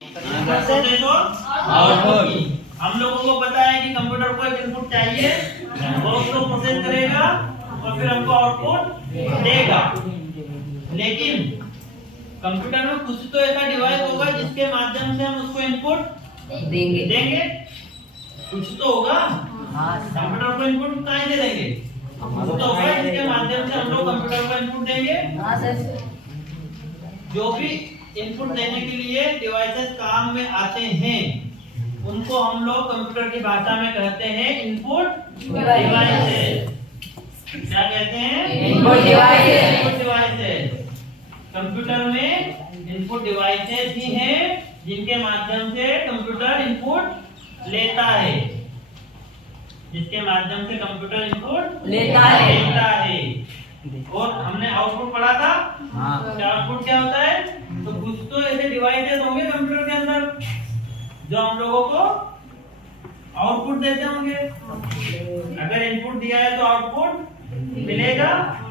Process और output की। हम लोगों को पता है कि कंप्यूटर को एक इनपुट चाहिए, वो उसको प्रोसेस करेगा और फिर हमको आउटपुट देगा। लेकिन कंप्यूटर में कुछ तो ऐसा डिवाइस होगा जिसके माध्यम से हम उसको इनपुट देंगे। कुछ तो होगा। कंप्यूटर को इनपुट कहाँ से देंगे? कुछ तो होगा जिसके माध्यम से हम लोग कंप्यूटर को इनपुट देंगे। जो भी इनपुट देने के लिए डिवाइसेस काम में आते हैं उनको हम लोग कंप्यूटर की भाषा में कहते हैं इनपुट डिवाइसेस। क्या कहते हैं? Input devices. कंप्यूटर में इनपुट डिवाइसेस ही हैं जिनके माध्यम से कंप्यूटर इनपुट लेता है, जिसके माध्यम से कंप्यूटर इनपुट लेता है। और हमने आउटपुट पढ़ा था। आउटपुट क्या होता है? तो कुछ तो ऐसे डिवाइसेस होंगे कंप्यूटर के अंदर जो हम लोगों को आउटपुट देते होंगे। अगर इनपुट दिया है तो आउटपुट मिलेगा।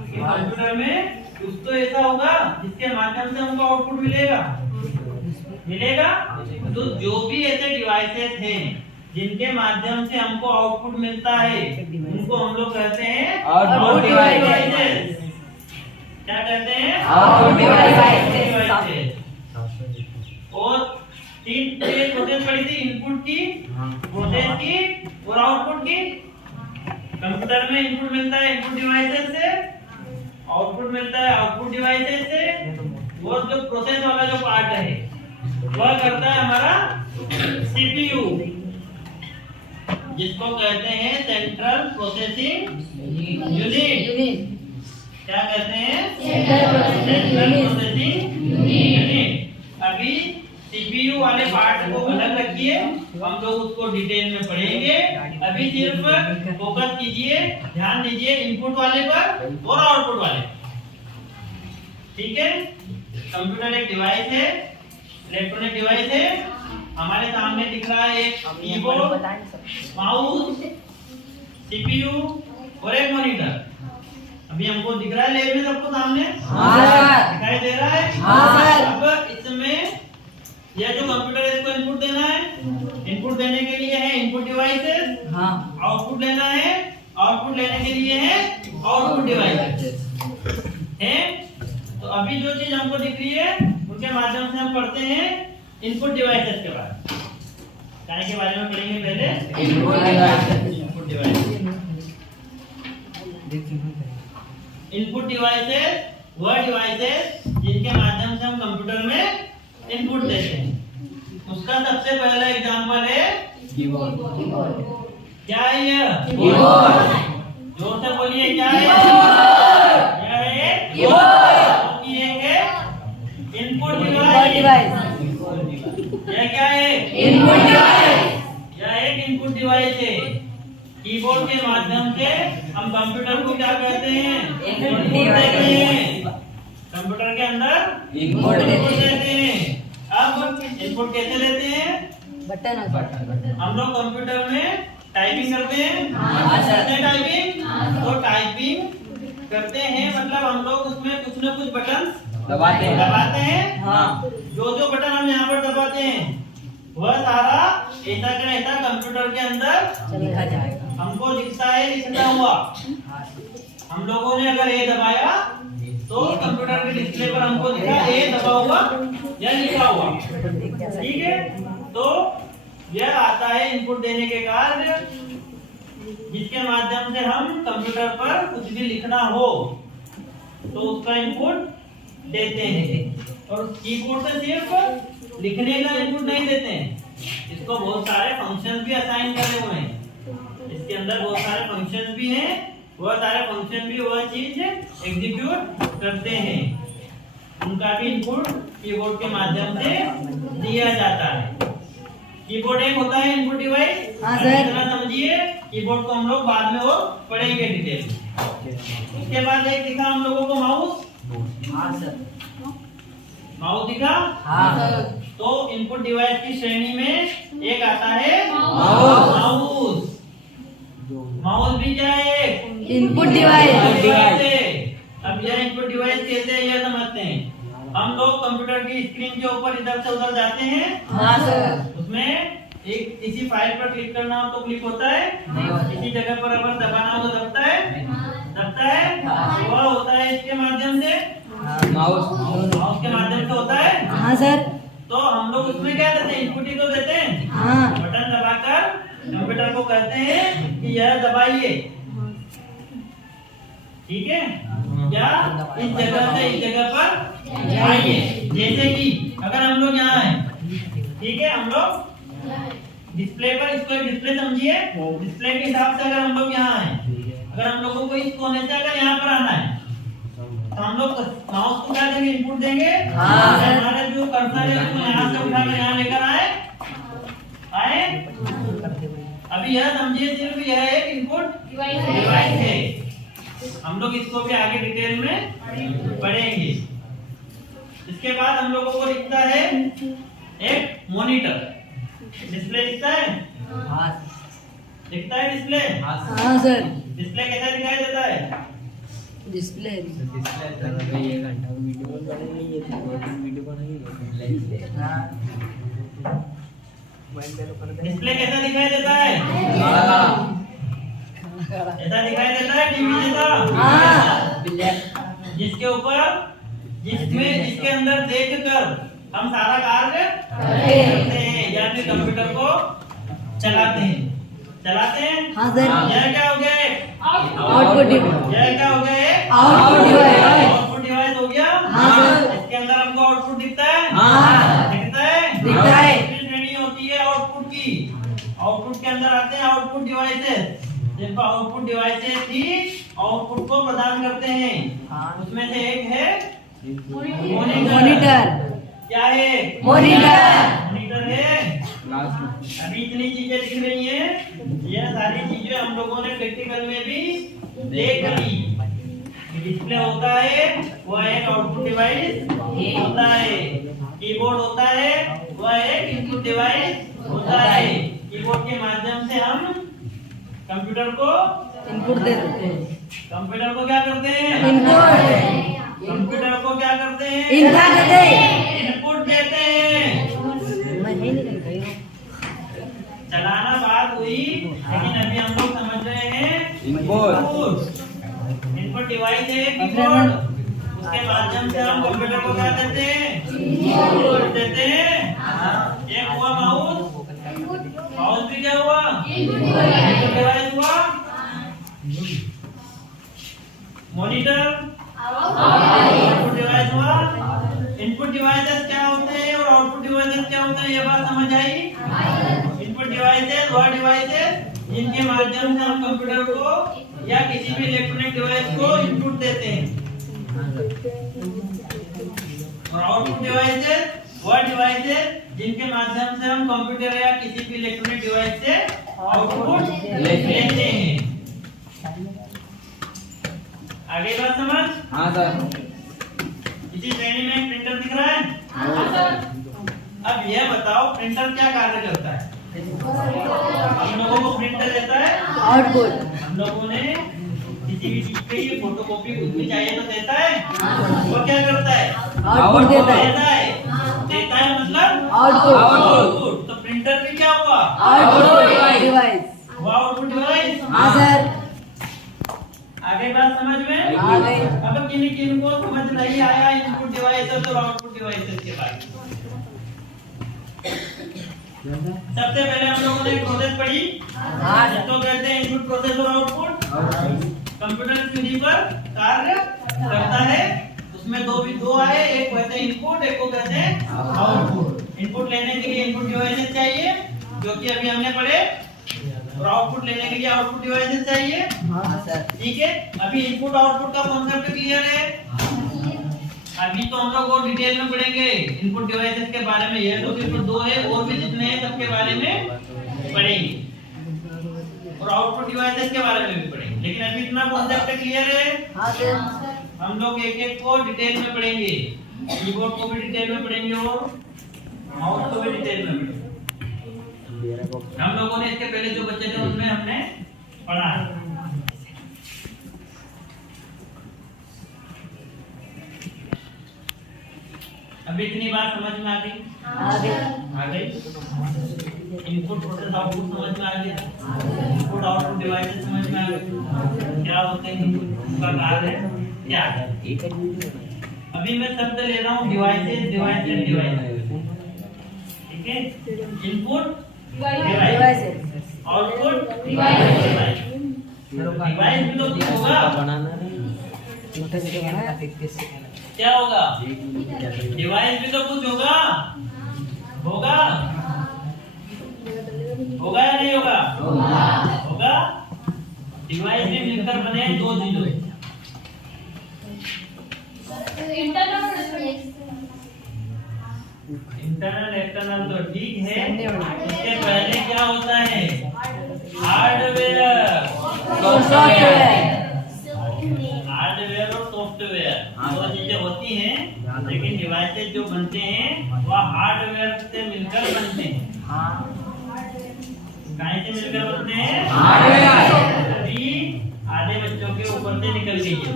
कंप्यूटर में कुछ तो ऐसा होगा जिसके माध्यम से हमको आउटपुट मिलेगा। तो जो भी ऐसे डिवाइसेस हैं जिनके माध्यम से हमको आउटपुट मिलता है उनको हम लोग कहते हैं आउटपुट डिवाइसेस। क्या कहते हैं? Output devices. और तीन प्रोसेस पढ़ी थी, इनपुट की, प्रोसेस की और आउटपुट की। कंप्यूटर में इनपुट मिलता है इनपुट डिवाइसेस से, आउटपुट मिलता है आउटपुट डिवाइसेस से। वो जो प्रोसेस वाला जो पार्ट है वह करता है हमारा सीपीयू, जिसको कहते हैं सेंट्रल प्रोसेसिंग यूनिट। क्या कहते हैं? Central processing unit. अभी सीपीयू वाले पार्ट को अलग रखिए, हम लोग उसको डिटेल में पढ़ेंगे। अभी सिर्फ फोकस कीजिए, ध्यान दीजिए इनपुट वाले पर और आउटपुट वाले। ठीक है? कंप्यूटर एक डिवाइस है, इलेक्ट्रॉनिक डिवाइस है। हमारे सामने दिख रहा है एक कीबोर्ड, माउस, सीपीयू और एक मॉनिटर। अभी हमको दिख रहा है लैब में सबको सामने? दिखाई दे रहा है। अब इसमें यह जो कंप्यूटर है इसको इनपुट देना है। इनपुट देने के लिए है इनपुट डिवाइसेस। आउटपुट लेना है, आउटपुट लेने के लिए है आउटपुट डिवाइसेस है। तो अभी जो चीज हमको दिख रही है उनके माध्यम से हम पढ़ते हैं इनपुट डिवाइसेस के बारे में। क्या के बारे में पढ़ेंगे पहले? इनपुट डिवाइसेस वह डिवाइसेस जिनके माध्यम से हम कंप्यूटर में इनपुट देते हैं। उसका सबसे पहला एग्जांपल है कीबोर्ड। क्या है यह? कीबोर्ड। जोर से बोलिए, क्या है? यह है कीबोर्ड। एक है इनपुट डिवाइस। यह क्या है? Input device. यह एक इनपुट डिवाइस है। कीबोर्ड के माध्यम से हम कंप्यूटर को क्या कहते हैं? इनपुट देते हैं। कंप्यूटर के अंदर इनपुट देते हैं। अब इनपुट कैसे लेते हैं? बटन। हम लोग कंप्यूटर में टाइपिंग करते हैं। टाइपिंग तो टाइपिंग करते हैं मतलब हम लोग उसमें कुछ न कुछ बटन दबाते हैं। जो बटन हम यहाँ पर दबाते हैं वह सारा ऐसा का ऐसा कंप्यूटर के अंदर लिखा जाएगा। हमको दिखता है लिखा हुआ। हम लोगों ने अगर ए दबाया तो कंप्यूटर के डिस्प्ले पर हमको दिखा ए दबा हुआ या लिखा हुआ। ठीक है? तो यह आता है इनपुट देने के कार्य, जिसके माध्यम से हम कंप्यूटर पर कुछ भी लिखना हो तो उसका इनपुट देते हैं। और कीबोर्ड से सिर्फ लिखने का इनपुट नहीं देते हैं, इसको बहुत सारे फंक्शन भी असाइन करे हुए हैं। इसके अंदर बहुत सारे फंक्शन भी हैं, वह सारे फंक्शन भी वह चीज एग्जीक्यूट करते हैं। उनका भी इनपुट कीबोर्ड के माध्यम से दिया जाता है। कीबोर्ड एक होता है इनपुट डिवाइस। इतना समझिए। कीबोर्ड को हम लोग बाद में वो पढ़ेंगे डिटेल में। उसके बाद एक दिखा हम लोगों को माउस। माउस दिखा? तो इनपुट डिवाइस की श्रेणी में एक आता है माउस। माउस भी क्या है? Input device. अब यह इनपुट डिवाइस कैसे है यह समझते हैं। हम लोग कंप्यूटर की स्क्रीन के ऊपर इधर से उधर जाते हैं। हाँ सर। उसमें एक किसी फाइल पर क्लिक करना हो तो क्लिक होता है, किसी जगह पर अगर दबाना हो तो दबता है, दबता है। वह होता है इसके माध्यम से, माउस के माध्यम से होता है। हाँ सर। तो हम लोग उसमें क्या देते हैं, इनपुट ही तो देते हैं। हाँ। बटन दबाकर कंप्यूटर को कहते हैं कि यह दबाइए, ठीक है, या इस जगह से इस जगह पर आइए। जैसे कि अगर हम लोग यहाँ हैं, ठीक है, हम लोग डिस्प्ले पर, इसको एक डिस्प्ले समझिए, डिस्प्ले के हिसाब से अगर हम लोग यहाँ हैं, अगर हम लोगों को इस कोने से अगर यहाँ पर आना है तो हम लोग माउस को क्या देंगे, इनपुट देंगे। हमारे जो कर्सर है उसको यहाँ से उठाकर यहाँ लेकर आए। अभी यह समझिए, सिर्फ यह एक इनपुट डिवाइस है। हम लोग इसको भी आगे डिटेल में पढ़ेंगे। इसके बाद हम लोगों को दिखता है एक मॉनिटर, डिस्प्ले दिखता है, दिखता है डिस्प्ले। हाँ सर। डिस्प्ले कैसा दिखाई देता है? डिस्प्ले डिस्प्ले कैसा दिखाई देता है? ऐसा दिखाई देता है टीवी जैसा, जिसके ऊपर, जिसके अंदर देखकर हम सारा कार्य करते हैं या फिर कंप्यूटर को चलाते हैं। हाँ सर। यह क्या हो गया? Output device. यह क्या हो गया? Output device. आउटपुट डिवाइस हो गया। हाँ सर। इसके अंदर हमको आउटपुट दिखता है। हाँ। दिखता है। दिखता है। श्रेणी होती है आउटपुट की। आउटपुट के अंदर आते हैं आउटपुट डिवाइसेस, जिनको आउटपुट डिवाइसेस ही आउटपुट को प्रदान करते हैं। उसमें से एक है मॉनिटर। क्या है? मॉनिटर है। अभी इतनी चीजें दिख रही हैं, यह सारी चीजें हम लोगों ने प्रैक्टिकल में भी देख ली। डिस्प्ले होता है, वह एक आउटपुट डिवाइस होता है। कीबोर्ड होता है, वह एक इनपुट डिवाइस होता है। कीबोर्ड के माध्यम से हम कंप्यूटर को इनपुट देते हैं। कंप्यूटर को क्या करते हैं? इनपुट। कंप्यूटर को क्या करते हैं? इनपुट देते हैं। इनपुट देते हैं। चलाना बात हुई, लेकिन अभी हम लोग समझ रहे हैं इनपुट डिवाइस है कीबोर्ड, उसके माध्यम से हम कंप्यूटर को क्या देते हैं? इनपुट देते हैं। एक हुआ माउस, माउस भी क्या हुआ? इनपुट डिवाइस हुआ। मॉनिटर आउटपुट डिवाइस हुआ। इनपुट डिवाइसेस क्या होते हैं और आउटपुट डिवाइसेस क्या होते हैं, ये बात समझ आई? इनपुट डिवाइसेस वह डिवाइसेस जिनके माध्यम से हम कंप्यूटर को या किसी भी इलेक्ट्रॉनिक डिवाइस को इनपुट देते हैं। और आउटपुट डिवाइसेस वह डिवाइसेस जिनके माध्यम से हम कंप्यूटर या किसी भी इलेक्ट्रॉनिक डिवाइस से आउटपुट लेते हैं। आगे बात समझ? हाँ सर। इसी श्रेणी में प्रिंटर दिख रहा है। हाँ सर। अब यह बताओ प्रिंटर क्या कार्य करता है? हम लोगों को प्रिंटर देता है आउटपुट। हम लोगों ने किसी भी चीज की फोटोकॉपी कुछ भी चाहिए तो देता है। वो क्या करता है? आउटपुट देता है। देता है मतलब आउटपुट। तो प्रिंटर भी क्या हुआ? Output device. वो आउटपुट डिवाइस। हाँ सर। आगे बात समझ में आ गई। अब किन को समझ नहीं आया इनपुट डिवाइसेस और आउटपुट डिवाइसेस के बारे में? सबसे पहले हम लोगों ने एक प्रोसेस पढ़ी, जिसको कहते हैं इनपुट प्रोसेस और आउटपुट। कंप्यूटर स्क्रीन पर कार्य करता है, उसमें दो आए, एक कहते हैं इनपुट, एक को कहते हैं आउटपुट। इनपुट लेने के लिए इनपुट डिवाइसेस चाहिए, जो कि अभी हमने पढ़े, और आउटपुट लेने के लिए आउटपुट डिवाइसेस चाहिए। हाँ सर। ठीक है, अभी इनपुट आउटपुट का कॉन्सेप्ट क्लियर है। अभी तो हम लोग और डिटेल में पढ़ेंगे इनपुट डिवाइसेस के बारे में। ये तो सिर्फ दो है, और भी जितने हैं सबके बारे में पढ़ेंगे, और आउटपुट डिवाइसेस के बारे में भी पढ़ेंगे। लेकिन अभी इतना कॉन्सेप्ट क्लियर है। हाँ सर। हम लोग एक एक को डिटेल में पढ़ेंगे, कीबोर्ड को भी डिटेल में पढ़ेंगे और माउस को भी डिटेल में पढ़ेंगे। हम लोगों ने इसके पहले जो बच्चे थे उसमें हमने पढ़ा है। अब इतनी बात समझ में आ गई? आगे आ गई। इनपुट प्रोसेस आउटपुट समझ में आ गया? इनपुट आउटपुट डिवाइसेस समझ में आ गए? क्या होते हैं, उनका कार्य क्या है? अभी मैं शब्द ले रहा हूँ डिवाइसेस, डिवाइस एंड डिवाइस। ठीक है, input device, output device. Device भी तो कुछ होगा, क्या होगा? डिवाइस भी तो कुछ होगा, होगा होगा या नहीं होगा? होगा। डिवाइस में मिलकर बने दो चीजों, इंटरनल एक्सटर्नल तो ठीक है, इसके पहले क्या होता है? हार्डवेयर, हार्डवेयर और सॉफ्टवेयर दो चीजें होती हैं, लेकिन डिवाइसेस जो बनते हैं वह हार्डवेयर से मिलकर बनते हैं। कहाँ से मिलकर बनते हैं? हार्डवेयर। अभी आधे बच्चों के ऊपर से निकल गई है,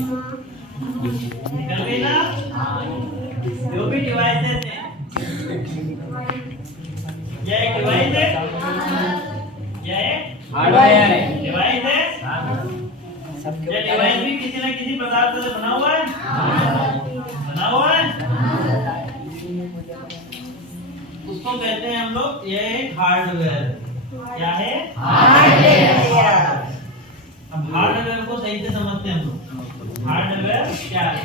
निकल गई ना? जो भी डिवाइसेस हैं, यह एक डिवाइस है, यह एक हार्डवेयर है। डिवाइस है। ये डिवाइस भी किसी न किसी पदार्थ से बना हुआ है, बना हुआ है। उसको कहते हैं हम लोग, ये एक हार्डवेयर। क्या है? हार्डवेयर। अब हार्डवेयर को सही से समझते हैं हम लोग। हार्डवेयर क्या है?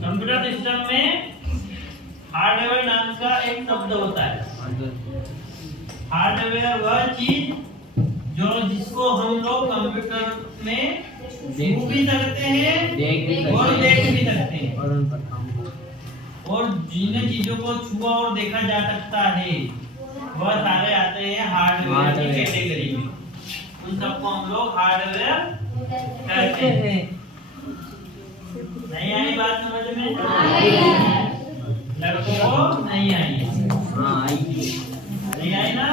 कंप्यूटर सिस्टम में हार्डवेयर नाम का एक शब्द होता है। हार्डवेयर वह चीज जिसको हम लोग कंप्यूटर में छू भी सकते हैं और देख भी सकते हैं, और जिन चीजों को छुआ और देखा जा सकता है वह सारे आते हैं हार्डवेयर की कैटेगरी में। उन सबको हम लोग हार्डवेयर कहते हैं। नहीं आई बात समझ में? लड़कों को नहीं आई? नहीं आई ना?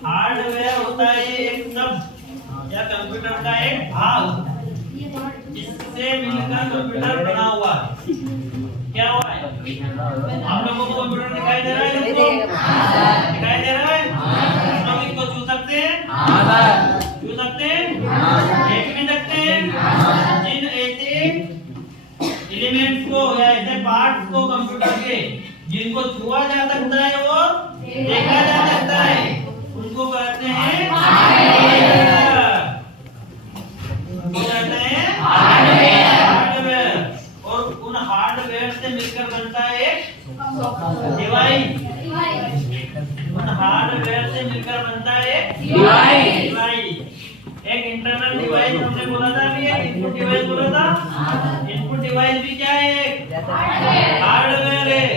हार्डवेयर होता है एक शब्द या कंप्यूटर का एक भाग, जिससे मिलकर कंप्यूटर बना हुआ है। क्या हुआ है? हम लोगों को कंप्यूटर दिखाई दे रहा है? दिखाई दे रहा है? हम लोग इसको छू सकते हैं, छू सकते हैं, देख भी सकते हैं। जिन ऐसे एलिमेंट्स को या ऐसे पार्ट्स को कंप्यूटर के जिनको छुआ जा सकता है वो देखा जा सकता है, उनको कहते हैं हार्डवेयर। उनको कहते हैं हार्डवेयर। और उन हार्डवेयर से मिलकर बनता है एक डिवाइस। उन हार्डवेयर से मिलकर बनता है एक डिवाइस। एक इंटरनल डिवाइस हमने बोला था, अभी एक इनपुट डिवाइस बोला था। इनपुट डिवाइस भी क्या है? हार्डवेयर है।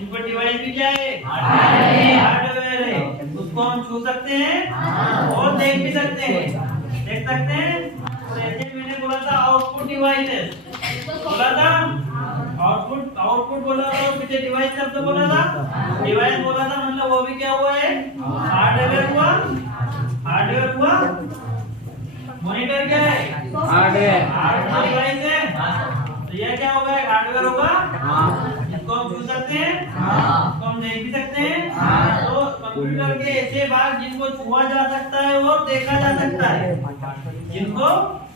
इनपुट डिवाइस भी क्या है? हार्डवेयर है। उसको हम छू सकते हैं और देख भी सकते हैं, देख सकते हैं। और ऐसे मैंने बोला था आउटपुट डिवाइसेस, बोला था आउटपुट, आउटपुट बोला था और पीछे डिवाइस शब्द बोला था। डिवाइस बोला था मतलब वो भी क्या हुआ है? हार्डवेयर हुआ। हार्डवेयर हुआ। मॉनिटर क्या है? हार्डवेयर। हार्डवेयर डिवाइस है, तो ये क्या होगा? हार्डवेयर होगा। इसको हम छू सकते हैं, इसको हम देख भी सकते हैं। तो कंप्यूटर के ऐसे भाग जिनको छुआ जा सकता है और देखा जा सकता है, जिनको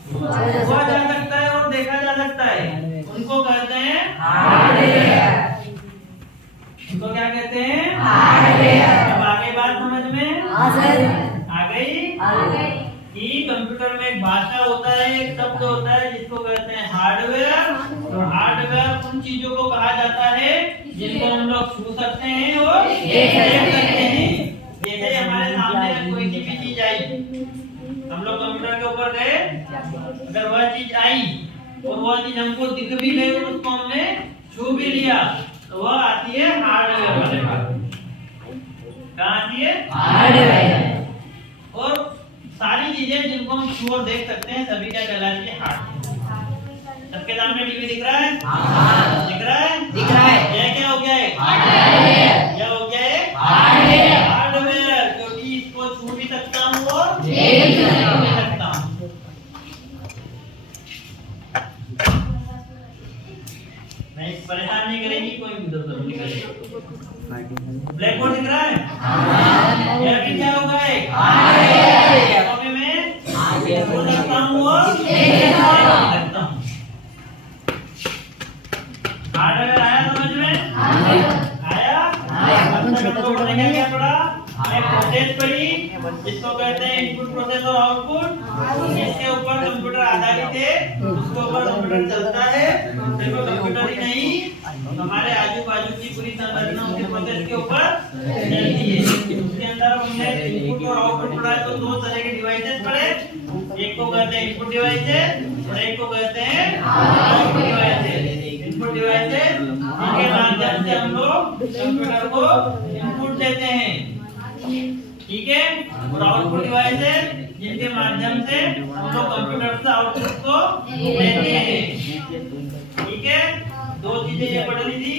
छुआ जा सकता है और देखा जा सकता है, उनको कहते हैं हार्डवेयर। उनको क्या कहते हैं? हार्डवेयर। अब आगे बात समझ में आ गई कि कंप्यूटर में एक भाषा होता है, एक शब्द होता है जिसको कहते हैं हार्डवेयर। और हार्डवेयर उन चीजों को कहा जाता है जिनको हम लोग छू सकते हैं और देख सकते हैं। जैसे हमारे सामने कोई सी भी चीज आई, हम लोग कंप्यूटर के ऊपर गए, अगर वह चीज आई और वह चीज हमको दिख भी गई और उसको हमने छू भी लिया, तो वह आती है हार्डवेयर वाले भाग। कहाँ आती है? हार्डवेयर। और सारी चीजें जिनको हम छू और देख सकते हैं सभी क्या कहलाती है? हार्डवेयर। सबके सामने टीवी दिख रहा है? दिख रहा है? दिख रहा है। यह क्या हो गया है? हार्डवेयर। यह हो गया है हार्डवेयर। हार्डवेयर, क्योंकि इसको छू भी सकता हूँ और देख भी सकता हूँ। करेगी, कोई उधर नहीं करेगा। ब्लैक बोर्ड दिख रहा है? यह भी क्या होगा? कॉपी में वो लिखता हूँ, वो लिखता हूँ। हार्डवेयर आया समझ में? आया? अपन छोटा-छोटा बनाएंगे। क्या पढ़ा? एक प्रोसेस पढ़ी, जिसको कहते हैं इनपुट प्रोसेस और आउटपुट। इसके ऊपर कंप्यूटर आधारित है, उसके ऊपर कंप्यूटर चलता है। देखो कंप्यूटर ही नहीं, हमारे आजू बाजू की पूरी संरचना उसके प्रोसेस के ऊपर चलती है। उसके अंदर हमने इनपुट और आउटपुट पढ़ा, तो दो तरह के डिवाइसेस पढ़े। एक को कहते हैं इनपुट डिवाइसेस और एक को कहते हैं आउटपुट डिवाइसेस। इनपुट डिवाइसेस जिनके माध्यम से हम लोग कंप्यूटर को इनपुट देते हैं, ठीक है। और आउटपुट डिवाइसेस जिनके माध्यम से हम लोग कंप्यूटर से आउटपुट को लेते हैं, ठीक है। दो चीजें ये पढ़ ली थी।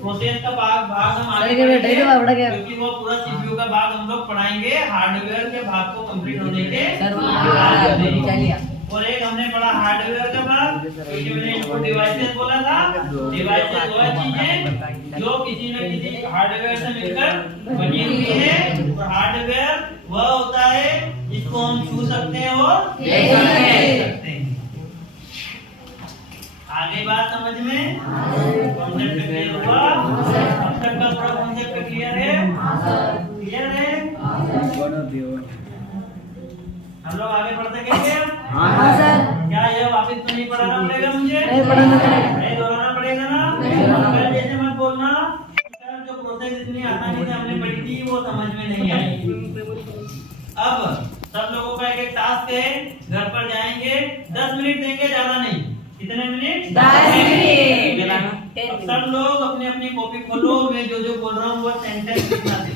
प्रोसेस का भाग हम आगे पढ़ेंगे, क्योंकि वो पूरा सीपीयू का भाग हम लोग पढ़ाएंगे हार्डवेयर के भाग को कंप्लीट होने के बाद में। और एक हमने पढ़ा हार्डवेयर का भाग, क्योंकि मैंने इनपुट डिवाइसेस बोला था। डिवाइसेस वो चीजें जो किसी न किसी हार्डवेयर से मिलकर बनी हुई है, और हार्डवेयर वह होता है जिसको हम छू सकते हैं और देख सकते हैं। आगे बात समझ में? कॉन्सेप्ट क्लियर हुआ? अब तक का पूरा कॉन्सेप्ट क्लियर है? क्लियर है? हम लोग आगे बढ़ सकेंगे? हाँ सर। क्या यह वापस तो नहीं पढ़ाना पड़ेगा मुझे? नहीं पढ़ाना पड़ेगा। नहीं दोहराना पड़ेगा ना? पहले जैसे मत बोलना सर जो प्रोसेस इतनी आसानी से हमने पढ़ी थी वो समझ में नहीं आई। अब सब लोगों का एक एक टास्क है, घर पर जाएंगे, 10 मिनट देंगे, ज्यादा नहीं। कितने मिनट? 10 मिनट। अब सब लोग अपनी अपनी कॉपी खोलो, मैं जो जो बोल रहा हूँ वो सेंटेंस लिखना है।